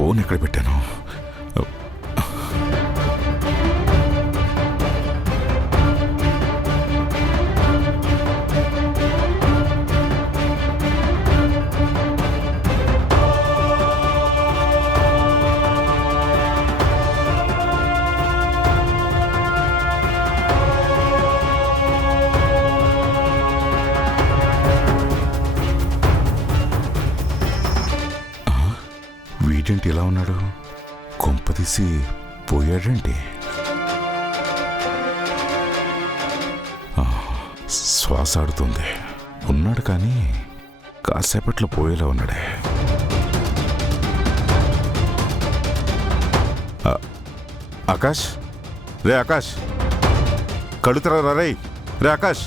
Phone ఎక్కడ పెట్టాను? వీడేంటి ఎలా ఉన్నాడు? కొంపదీసి పోయాడంటే? శ్వాస ఆడుతుంది. ఉన్నాడు కానీ కాసేపట్లో పోయేలా ఉన్నాడే. ఆకాష్, రే ఆకాష్, కడుతరా రే. రే ఆకాష్,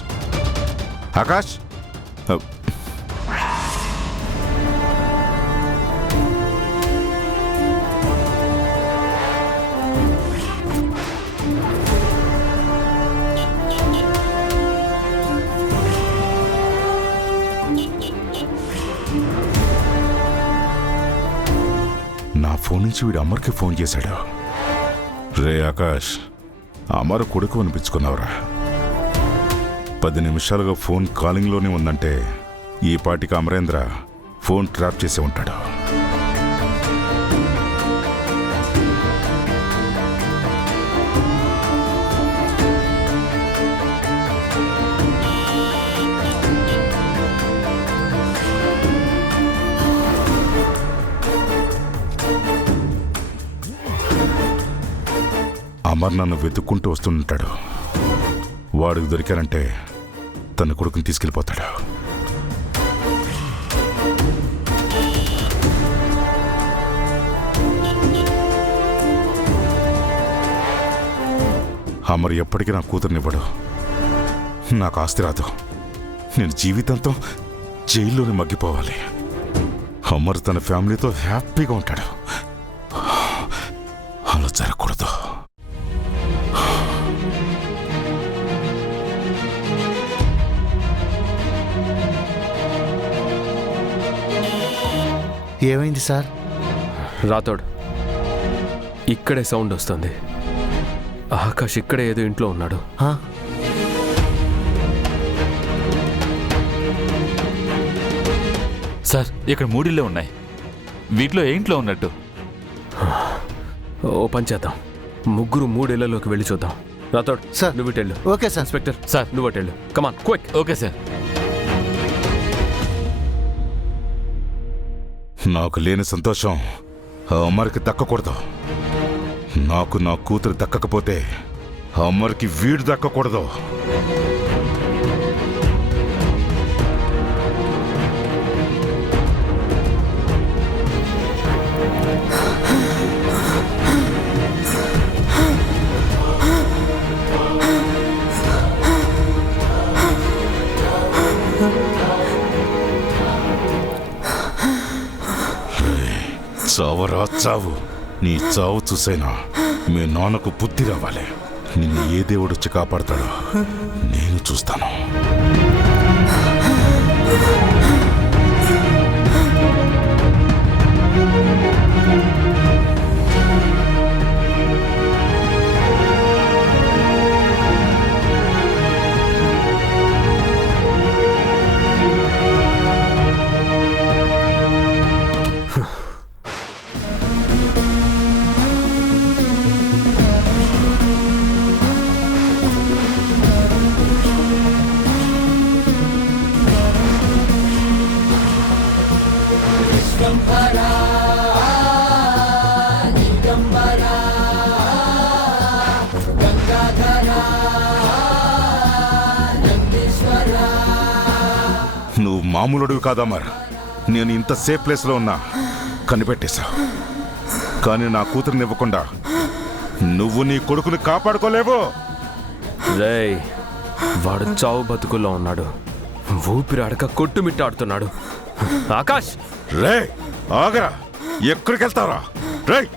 ఆకాష్. నా ఫోన్ నుంచి వీడు అమర్కి ఫోన్ చేశాడు. రే ఆకాష్, అమర్ కొడుకు అనిపించుకున్నావురా. 10 నిమిషాలుగా ఫోన్ కాలింగ్లోనే ఉందంటే ఈ పాటికి అమరేంద్ర ఫోన్ ట్రాప్ చేసి ఉంటాడు. అమర్ నన్ను వెతుక్కుంటూ వస్తుంటాడు. వాడికి దొరికానంటే తన కొడుకుని తీసుకెళ్ళిపోతాడు. అమర్ ఎప్పటికీ నా కూతుర్నివ్వడు. నాకు ఆస్తి రాదు. నేను జీవితంతో జైల్లోనే మగ్గిపోవాలి. అమర్ తన ఫ్యామిలీతో హ్యాపీగా ఉంటాడు. అలా జరగకూడదు. ఏమైంది సార్? రాథోడ్, ఇక్కడే సౌండ్ వస్తుంది. ఆకాష్ ఇక్కడే ఏదో ఇంట్లో ఉన్నాడు. సార్, ఇక్కడ 3 ఇళ్ళే ఉన్నాయి. వీటిలో ఏ ఇంట్లో ఉన్నట్టు? ఓ పని చేద్దాం, 3 ఇళ్లలోకి వెళ్ళి చూద్దాం. రాథోడ్ సార్, నువ్వు వెళ్ళు. Okay sir. ఇన్స్పెక్టర్ సార్, నువ్వు వెళ్ళు. Come on quick. Okay sir. నాకు లేని సంతోషం ఆ అమర్కి దక్కకూడదు. నాకు నా కూతురు దక్కకపోతే ఆ అమర్కి వీడు దక్కకూడదు. చావరా చావు. నీ చావు చూసైనా మీ నాన్నకు బుద్ధి రావాలి. నిన్ను ఏ దేవుడు వచ్చి కాపాడతాడో నేను చూస్తాను. నువ్వు మామూలుడివి కాదమర్. నేను ఇంత సేఫ్ ప్లేస్లో ఉన్నా కనిపెట్టేశావు. కానీ నా కూతురుని ఇవ్వకుండా నువ్వు నీ కొడుకుని కాపాడుకోలేవు. రేయ్, వాడు చావు బతుకుల్లో ఉన్నాడు. ఊపిరాడక కొట్టుమిట్టాడుతున్నాడు. ఆకాష్, రే ఆగరా. ఎక్కడికి వెళ్తారా? రేయ్,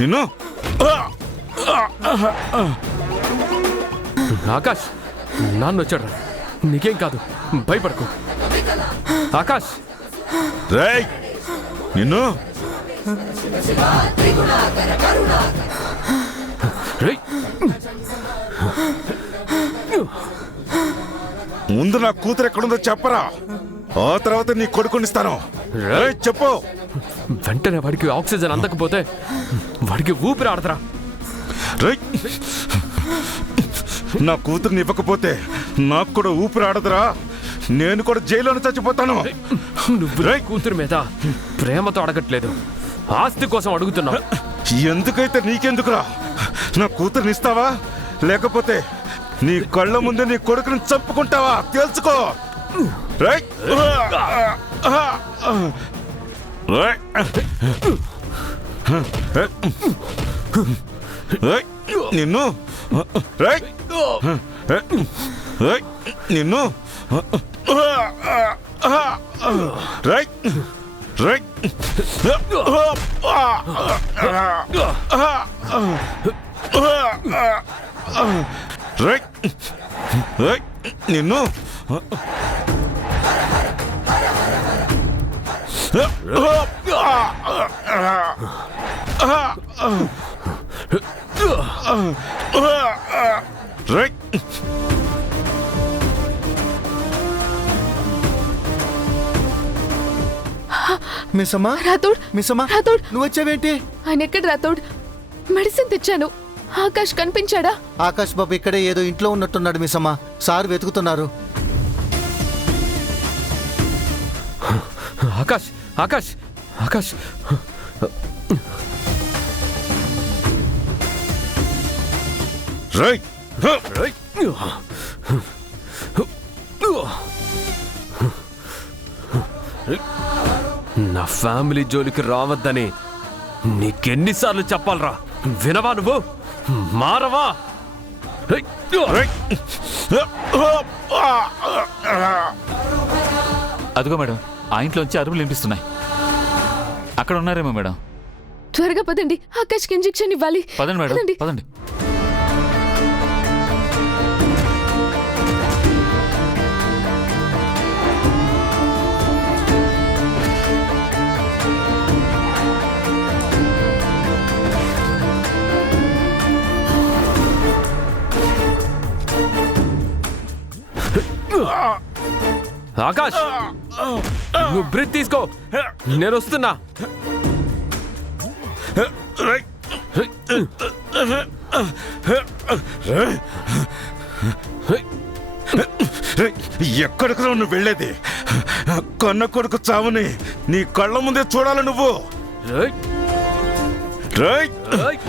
నిన్ను. ఆకాష్, నాన్న వచ్చాడు. నీకేం కాదు, భయపడకు. ఆకాష్, రేయ్, నిన్ను. రేయ్, ముందు నా కూతురు ఎక్కడుందో చెప్పరా, ఆ తర్వాత నీ కొడుకునిస్తాను. రేయ్, చెప్పు. వెంటనే వాడికి ఆక్సిజన్ అందకపోతే వాడికి ఊపిరి ఆడదురా. రేయ్, నా కూతుర్ని ఇవ్వకపోతే నాకు కూడా ఊపిరి ఆడదురా. నేను కూడా జైల్లోనే చచ్చిపోతాను. నువ్వు రేయ్ కూతురు మీద ప్రేమతో అడగట్లేదు, ఆస్తి కోసం అడుగుతున్నావు. ఎందుకైతే నీకెందుకురా? నా కూతుర్ని ఇస్తావా, లేకపోతే నీ కళ్ళ ముందే నీ కొడుకుని చంపుకుంటావా? తెలుసుకో. రేయ్, రేయ్, రేయ్, నిన్ను, రేయ్, రేయ్, నిన్ను, రేయ్, రేయ్, రేయ్, రేయ్, నిన్ను, రేయ్. మిస్సమ్మా, రాథోడ్, మిస్సమ్మా, రాథోడ్, నువ్వు వచ్చావేంటి? ఆయన ఎక్కడ రాథోడ్? మెడిసిన్ తెచ్చాను. ఆకాష్ కనిపించాడా? ఆకాష్ బాబు ఇక్కడే ఏదో ఇంట్లో ఉన్నట్టున్నాడు మిస్సమ్మా. సార్ వెతుకుతున్నారు. ఆకాష్, ఆకాష్, ఆకాష్. రేయ్, రేయ్. నా ఫ్యామిలీ జోలికి రావద్దని నీకెన్నిసార్లు చెప్పాలరా? వినవా నువ్వు? మారవా? రేయ్. రేయ్. అదిగో మేడం, ఆ ఇంట్లోంచి అరుపులు వినిపిస్తున్నాయి. అక్కడ ఉన్నారేమో మేడం. త్వరగా పదండి, ఆకాష్కి ఇంజెక్షన్ ఇవ్వాలి. పదండి మేడం, పదండి. పదండి. ఆకాష్, నువ్వు బ్రీత్ తీసుకో, నేను వస్తున్నా. రేయ్. ఎక్కడికి నువ్వు వెళ్ళేది? కన్న కొడుకు చావుని నీ కళ్ళ ముందే చూడాలి నువ్వు. రేయ్. రేయ్. రేయ్.